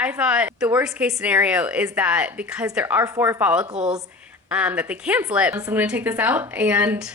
I thought the worst case scenario is that because there are 4 follicles, that they cancel it. So I'm gonna take this out, and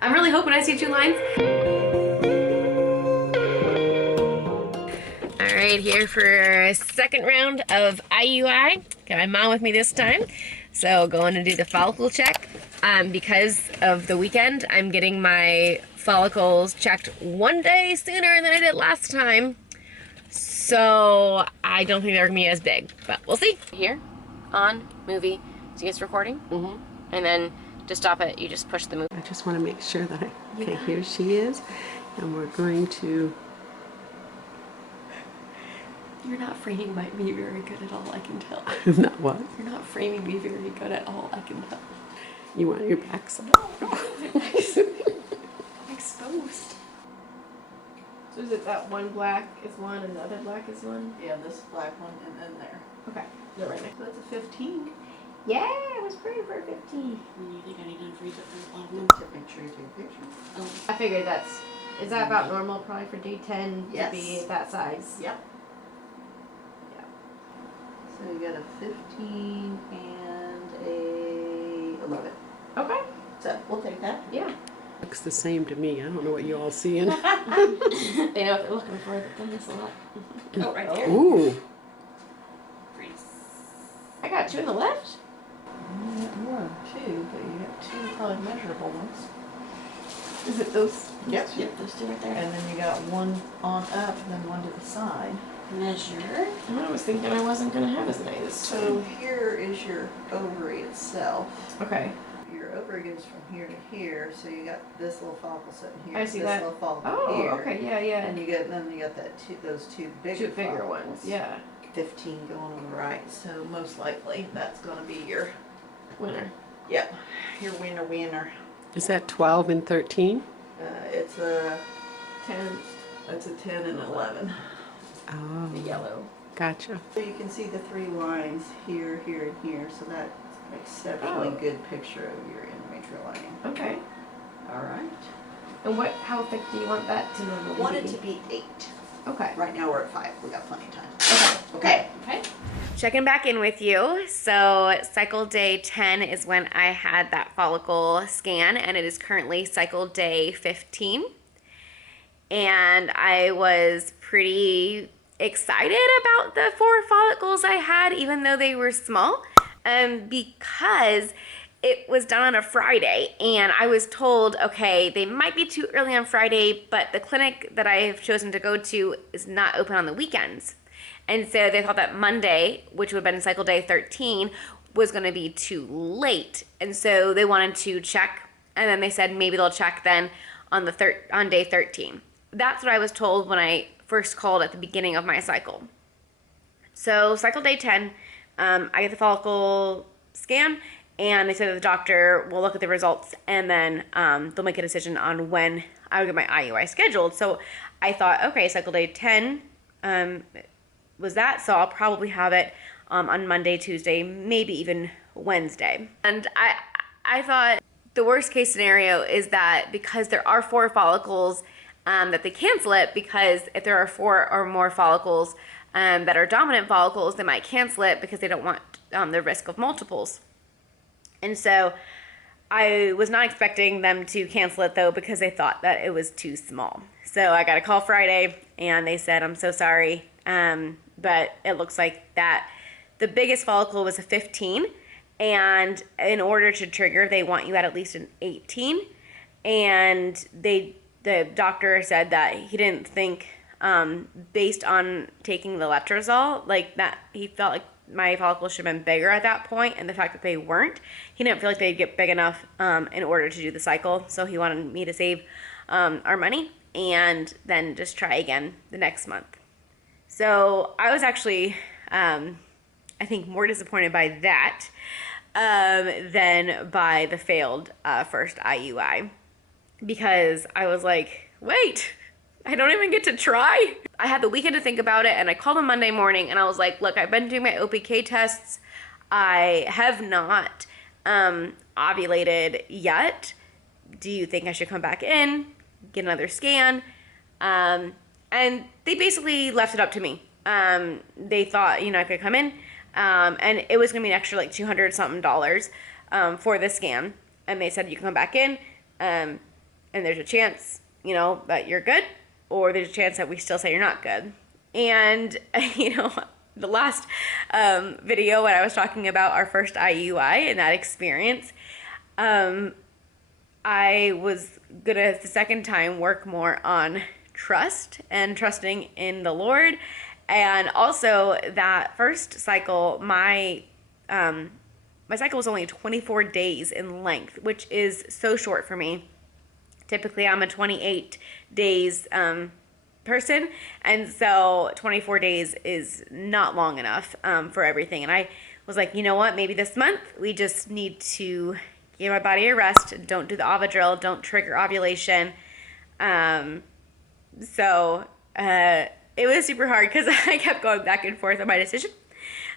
I'm really hoping I see 2 lines. All right, here for a second round of IUI. Got my mom with me this time. So going to do the follicle check. Because of the weekend, I'm getting my follicles checked 1 day sooner than I did last time. So I don't think they're gonna be as big, but we'll see. Here, on, movie, see it's recording? Mm-hmm. And then to stop it, you just push the movie. I just want to make sure that okay, here she is. And we're going to... You're not framing me very good at all, I can tell. Not what? You're not framing me very good at all, I can tell. You want your back side? No, I'm exposed. So is it that one black is one and the other black is one? Yeah, this black one and then there. Okay. Is that right next? So that's a 15. Yeah, I was praying for a 15. You think I need to unfreeze it for the bottom to make sure you take a picture? I figured is that about normal probably for D10 Yes. to be that size? Yep. Yeah. So you got a 15 and a 11. Okay. So we'll take that. Yeah. Looks the same to me. I don't know what you all seeing. They know what they're looking for. They've done this a lot. Oh, right there. Ooh. Freeze. I got 2 on the left. You got more than 2, but you got 2 probably measurable ones. Is it those? Yep. Yep, those 2 right there. And then you got 1 on up and then 1 to the side. Measure. I was thinking I wasn't going to have as many this So here is your ovary itself. Okay. Your ovary goes from here to here, so you got this little follicle sitting here. I see this that. little follicle Oh, here. okay. Yeah, yeah. And you get then you got that those 2 bigger 2 bigger follicles. ones. Yeah. 15 going on the right, so most likely that's going to be your Winner. Yep, your winner. Is that 12 and 13? It's a 10. That's a 10 and 11. Oh. The yellow. Gotcha. So you can see the 3 lines here, here, and here. So that's an exceptionally good picture of your endometrial lining. Okay. All right. And how thick do you want that to normally be? Want it to be 8. Okay. Right now we're at 5. We got plenty of time. Okay. Okay. Checking back in with you. So cycle day 10 is when I had that follicle scan, and it is currently cycle day 15. And I was pretty excited about the 4 follicles I had, even though they were small, because it was done on a Friday, and I was told, okay, they might be too early on Friday, but the clinic that I have chosen to go to is not open on the weekends. And so they thought that Monday, which would have been cycle day 13, was going to be too late. And so they wanted to check, and then they said maybe they'll check then on day 13. That's what I was told when I first called at the beginning of my cycle. So cycle day 10, I get the follicle scan, and they said that the doctor will look at the results, and then they'll make a decision on when I would get my IUI scheduled. So I thought, okay, cycle day 10 was that, so I'll probably have it on Monday, Tuesday, maybe even Wednesday. And I thought the worst case scenario is that because there are 4 follicles, that they cancel it, because if there are 4 or more follicles that are dominant follicles, they might cancel it because they don't want the risk of multiples. And so I was not expecting them to cancel it, though, because they thought that it was too small. So I got a call Friday, and they said, I'm so sorry, but it looks like that the biggest follicle was a 15, and in order to trigger, they want you at least an 18, and the doctor said that he didn't think, based on taking the letrozole, like that, he felt like my follicles should have been bigger at that point, and the fact that they weren't, he didn't feel like they'd get big enough in order to do the cycle, so he wanted me to save our money and then just try again the next month. So I was actually, I think, more disappointed by that than by the failed first IUI, because I was like, wait, I don't even get to try. I had the weekend to think about it, and I called him Monday morning, and I was like, look, I've been doing my OPK tests. I have not ovulated yet. Do you think I should come back in, get another scan? And they basically left it up to me. they thought, I could come in, and it was gonna be an extra like $200 something for the scan. And they said you can come back in, and there's a chance, that you're good, or there's a chance that we still say you're not good. And the last video when I was talking about our first IUI and that experience, I was gonna the second time work more on trust and trusting in the Lord. And also that first cycle, my cycle was only 24 days in length, which is so short for me. Typically I'm a 28 days person, and so 24 days is not long enough for everything. And I was like, you know what, maybe this month we just need to give my body a rest. Don't do the ovidrill, don't trigger ovulation. It was super hard because I kept going back and forth on my decision.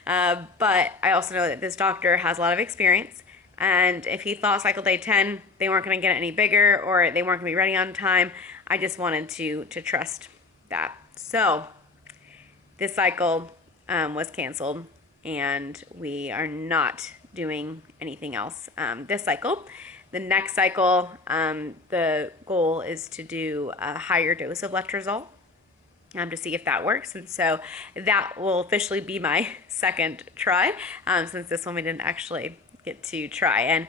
But I also know that this doctor has a lot of experience, and if he thought cycle day 10 they weren't going to get any bigger or they weren't going to be ready on time, I just wanted to trust that. So this cycle was canceled, and we are not doing anything else this cycle. The next cycle, the goal is to do a higher dose of letrozole to see if that works. And so that will officially be my second try, since this one we didn't actually get to try. And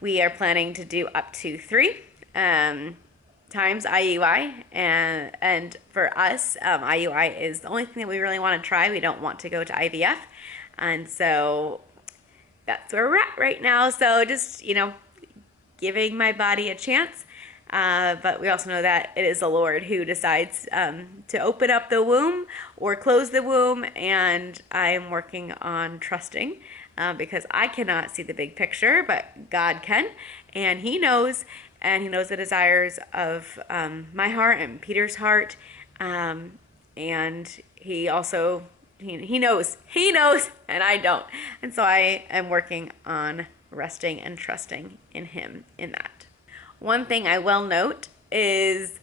we are planning to do up to 3 times IUI, and for us, IUI is the only thing that we really want to try. We don't want to go to IVF, and so that's where we're at right now. So just, giving my body a chance, but we also know that it is the Lord who decides to open up the womb or close the womb, and I'm working on trusting because I cannot see the big picture, but God can, and He knows. And He knows the desires of my heart and Peter's heart. And He also, he knows, and I don't. And so I am working on resting and trusting in Him in that. One thing I will note is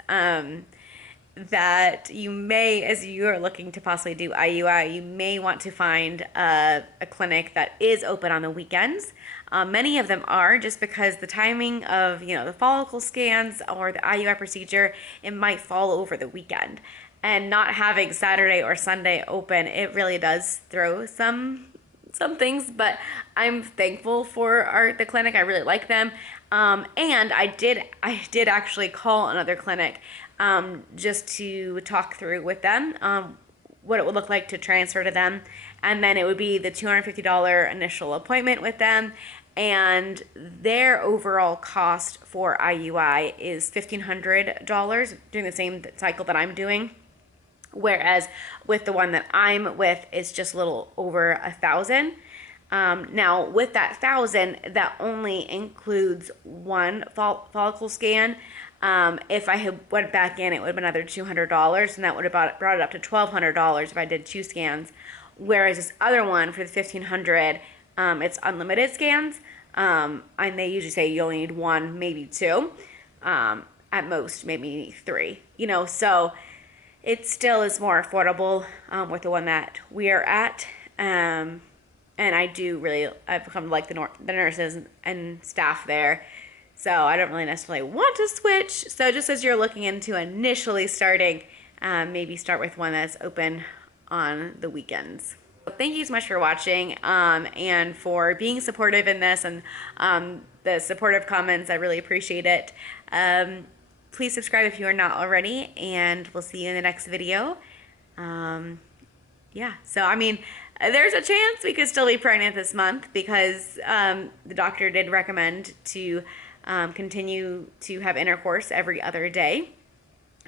that you may, as you are looking to possibly do IUI, you may want to find a clinic that is open on the weekends. Many of them are, just because the timing of, the follicle scans or the IUI procedure, it might fall over the weekend. And not having Saturday or Sunday open, it really does throw some things, but I'm thankful for the clinic. I really like them. And I did actually call another clinic just to talk through with them what it would look like to transfer to them. And then it would be the $250 initial appointment with them. And their overall cost for IUI is $1,500 doing the same cycle that I'm doing. Whereas with the one that I'm with, it's just a little over $1,000. Now with that $1,000, that only includes one follicle scan. If I had went back in, it would have been another $200, and that would have brought it up to $1,200 if I did 2 scans. Whereas this other one for the $1,500, it's unlimited scans, and they usually say you only need 1, maybe 2, at most maybe 3. So it still is more affordable with the one that we are at. And I've become to like the nurses and staff there. So I don't really necessarily want to switch. So just as you're looking into initially starting, maybe start with one that's open on the weekends. Thank you so much for watching and for being supportive in this, and the supportive comments. I really appreciate it. Please subscribe if you are not already, and we'll see you in the next video. Yeah, so there's a chance we could still be pregnant this month, because the doctor did recommend to continue to have intercourse every other day.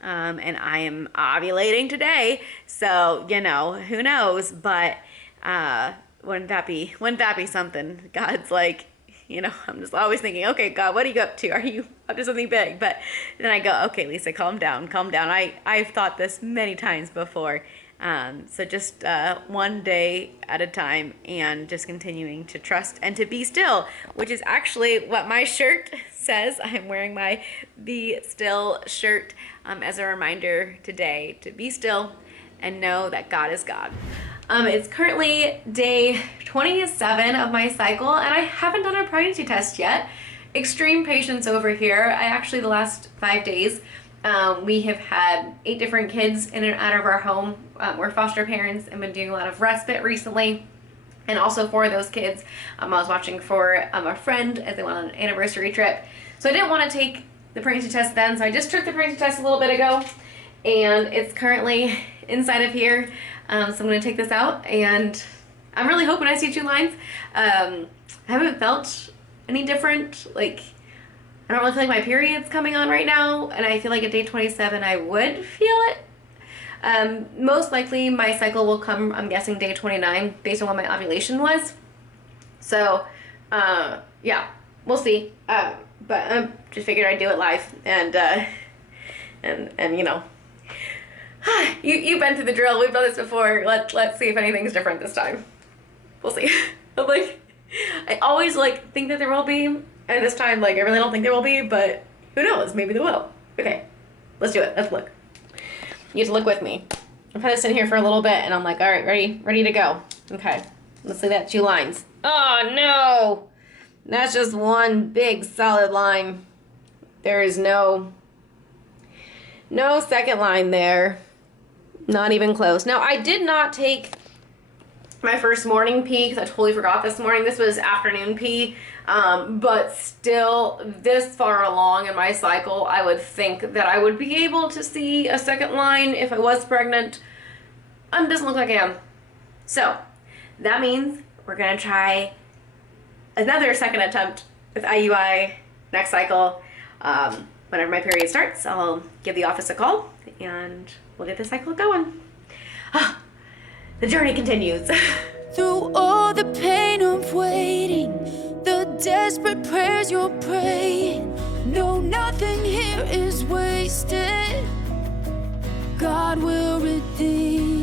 And I am ovulating today, so who knows? But wouldn't that be something? God's like, I'm just always thinking, okay, God, what are you up to? Are you up to something big? But then I go, okay, Lisa, calm down. I've thought this many times before. So just one day at a time, and just continuing to trust and to be still, which is actually what my shirt says. I'm wearing my Be Still shirt as a reminder today to be still and know that God is God. It's currently day 27 of my cycle, and I haven't done a pregnancy test yet. Extreme patience over here. I actually, the last 5 days, we have had 8 different kids in and out of our home. We're foster parents and been doing a lot of respite recently. And also for those kids, I was watching for a friend as they went on an anniversary trip. So I didn't want to take the pregnancy test then, so I just took the pregnancy test a little bit ago, and it's currently inside of here. So I'm going to take this out, and I'm really hoping I see 2 lines. I haven't felt any different. Like, I don't really feel like my period's coming on right now, and I feel like at day 27 I would feel it. Most likely my cycle will come, I'm guessing, day 29 based on what my ovulation was. So, yeah, we'll see. But I just figured I'd do it live, and you know, you've been through the drill. We've done this before. Let's see if anything's different this time. We'll see. I'm like, I always like think that there will be, and this time, like, I really don't think there will be, but who knows? Maybe there will. Okay, let's do it. Let's look. You have to look with me. I'm kind of sitting here for a little bit, and I'm like, all right, ready to go. Okay, let's see that 2 lines. Oh no, that's just one big solid line. There is no second line there. Not even close. Now, I did not take my first morning pee because I totally forgot this morning. This was afternoon pee. But still, this far along in my cycle, I would think that I would be able to see a second line if I was pregnant. It doesn't look like I am. So, that means we're going to try another second attempt with IUI next cycle. Whenever my period starts, I'll give the office a call, and we'll get the cycle going. The journey continues. Through all the pain of waiting, the desperate prayers you're praying, no, nothing here is wasted. God will redeem.